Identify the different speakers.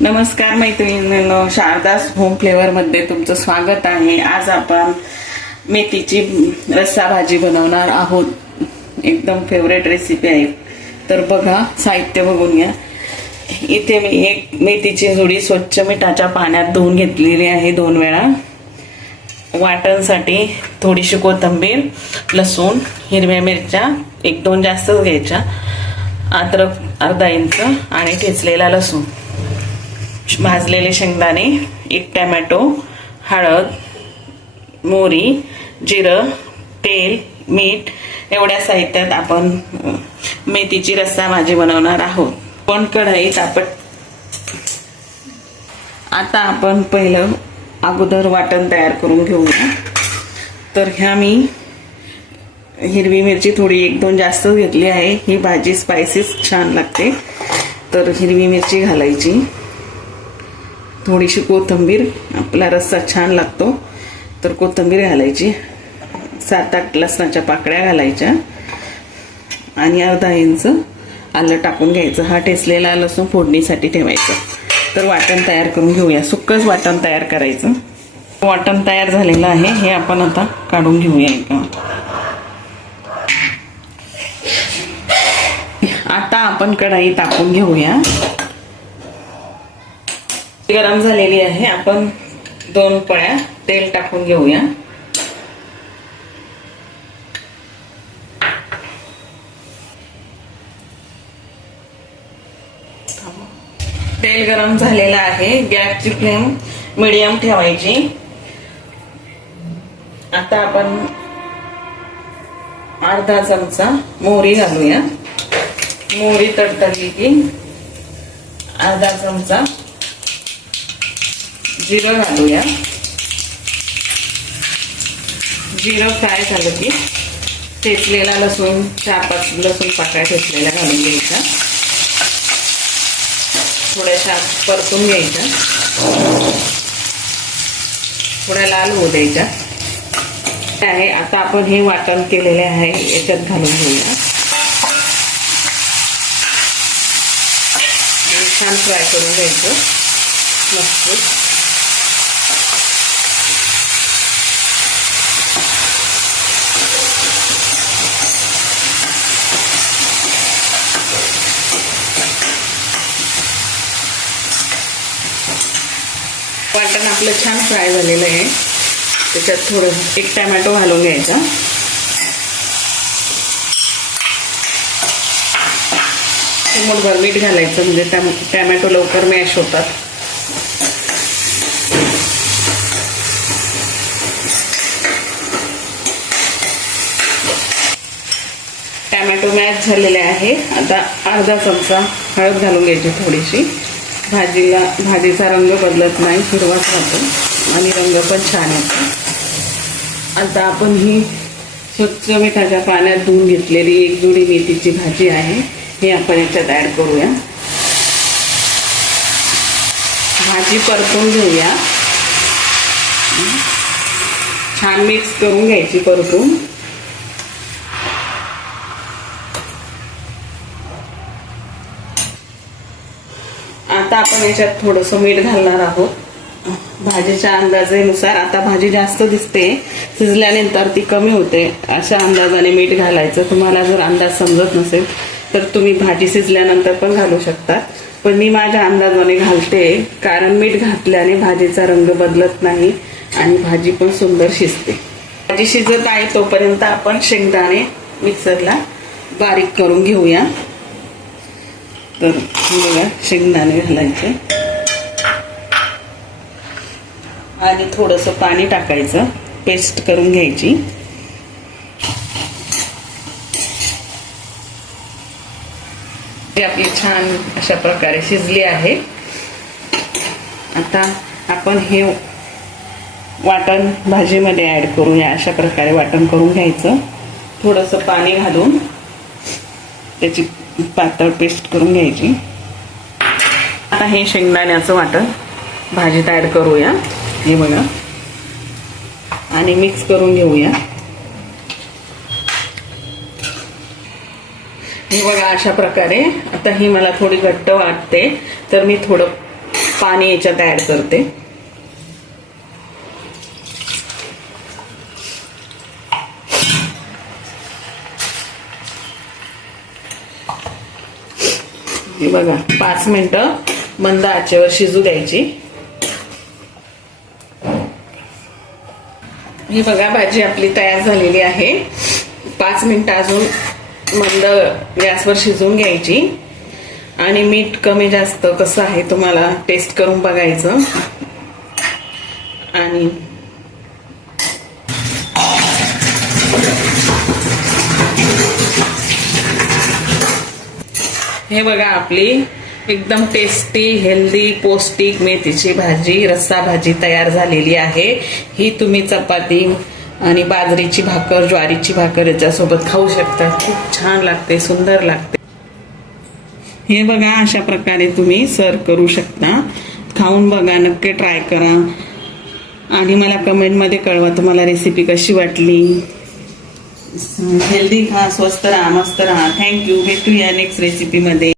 Speaker 1: नमस्कार मैत्रिणींनो शारदास होम फ्लेवरमध्ये तुमचं स्वागत आहे. आज आपण मेथीची रस्सा भाजी बनवणार आहोत. एकदम फेवरेट रेसिपी आहे. तर बघा साहित्य बघून घ्या. इथे मी एक मेथीची जुडी स्वच्छ मिठाच्या पाण्यात धुवून घेतलेली आहे दोन वेळा. वाटणसाठी थोडीशी कोथिंबीर लसूण हिरव्या मिरच्या एक दोन जास्तच घ्यायच्या. अद्रक अर्धा इंच आणि ठेचलेला लसूण. भाजलेले शेंगदाणे एक टॅमॅटो हळद मोहरी जिरं तेल मीठ एवढ्या साहित्यात आपण मेथीची रस्सा भाजी बनवणार आहोत. पण कढईत आपण आता आपण पहिलं अगोदर वाटण तयार करून घेऊया. तर ह्या मी हिरवी मिरची थोडी एक दोन जास्त घेतली आहे. ही भाजी स्पायसीस छान लागते. तर हिरवी मिरची घालायची. थोडीशी कोथिंबीर आपला रस्सा छान लागतो. तर कोथिंबीर घालायची. सात आठ लसणाच्या पाकळ्या घालायच्या. आणि अर्धा इंच आलं टाकून घ्यायचं. हा टेसलेला लसूण फोडणीसाठी ठेवायचा. तर वाटण तयार करून घेऊया. सुक्कच वाटण तयार करायचं. वाटण तयार झालेलं आहे. हे आपण आता काढून घेऊया एका आता आपण कढाई टाकून घेऊया. गरम झालेली आहे. आपण दोन पळ्या तेल टाकून घेऊया. तेल गरम झालेलं आहे. गॅसची फ्लेम मिडियम ठेवायची. आता आपण अर्धा चमचा मोहरी घालूया. मोहरी तडतडली की अर्धा चमचा जिरं घालूया. जिरं फ्राय झालं की ठेचलेला लसूण चार पाच लसूण पाकळ्या ठेचलेल्या घालून घ्यायचा थोड्याशा परतून घ्यायच्या. थोड्या लाल होऊ द्यायच्या. आहे आता आपण हे वाटण केलेले आहे याच्यात घालून घेऊया. छान फ्राय करून घ्यायचं. मस्त. वाटण आपलं छान फ्राय झालेलं आहे. त्याच्यात थोडं एक टॅमॅटो घालून घ्यायचा. मोठभर मीठ घालायचं म्हणजे टॅम टॅमॅटो लवकर मॅश होतात. टॅमॅटो मॅश झालेले आहे. आता अर्धा चमचा हळद घालून घ्यायची थोडीशी. भाजीला भाजीचा रंग बदलत नाही हिरवाच राहतो आणि रंग पण छान येतो. आता आपण ही स्वच्छ मिठाच्या पाण्यात धुवून घेतलेली एक जुडी मेथीची भाजी आहे ही आपण याच्यात ॲड करूया. भाजी परतून घेऊया. छान मिक्स करून घ्यायची परतून. आता आपण याच्यात थोडंसं मीठ घालणार आहोत. भाजीच्या अंदाजेनुसार आता भाजी जास्त दिसते. शिजल्यानंतर ती कमी होते. अशा अंदाजाने मीठ घालायचं. तुम्हाला जर अंदाज समजत नसेल तर तुम्ही भाजी शिजल्यानंतर पण घालू शकता पण मी माझ्या अंदाजाने घालते कारण मीठ घातल्याने भाजीचा रंग बदलत नाही आणि भाजी पण सुंदर शिजते. भाजी शिजत आहे तोपर्यंत आपण शेंगदाणे मिक्सरला बारीक करून घेऊया. तर हे बघा शेंगदाणे घालायचे. आणि थोडंसं पाणी टाकायचं पेस्ट करून घ्यायची. ती आपली छान अशा प्रकारे शिजली आहे. आता आपण हे वाटण भाजीमध्ये ॲड करूया अशा प्रकारे वाटण करून घ्यायचं. थोडंसं पाणी घालून त्याची पातळ पेस्ट करून घ्यायची. आता हे शेंगदाण्याचं वाटण. भाजीत ॲड करूया. हे बघा. आणि मिक्स करून घेऊया. हे बघा अशा प्रकारे. आता ही मला थोडी घट्ट वाटते तर मी थोडं पाणी याच्यात ॲड करते. हे बघा पाच मिनिटं मंद आचेवर शिजू द्यायची. ही बघा भाजी आपली तयार झालेली आहे. पाच मिनिटं अजून मंद गॅसवर शिजवून घ्यायची. आणि मीठ कमी जास्त कसं आहे तुम्हाला टेस्ट करून बघायचं. आणि हे बघा आपली एकदम टेस्टी हेल्दी पौष्टिक मेथीची भाजी रस्सा भाजी तयार झालेली आहे. ही तुम्ही चपाती आणि बाजरीची भाकर ज्वारीची भाकर याच्यासोबत खाऊ शकता. खूप छान लागते सुंदर लागते. हे बघा अशा प्रकारे तुम्ही सर्व करू शकता. खाऊन बघा नक्की ट्राय करा. आणि मला कमेंटमध्ये कळवा तुम्हाला रेसिपी कशी वाटली. हेल्दी खा स्वस्त राहा मस्त राहा. थँक्यू भेटूया नेक्स्ट रेसिपीमध्ये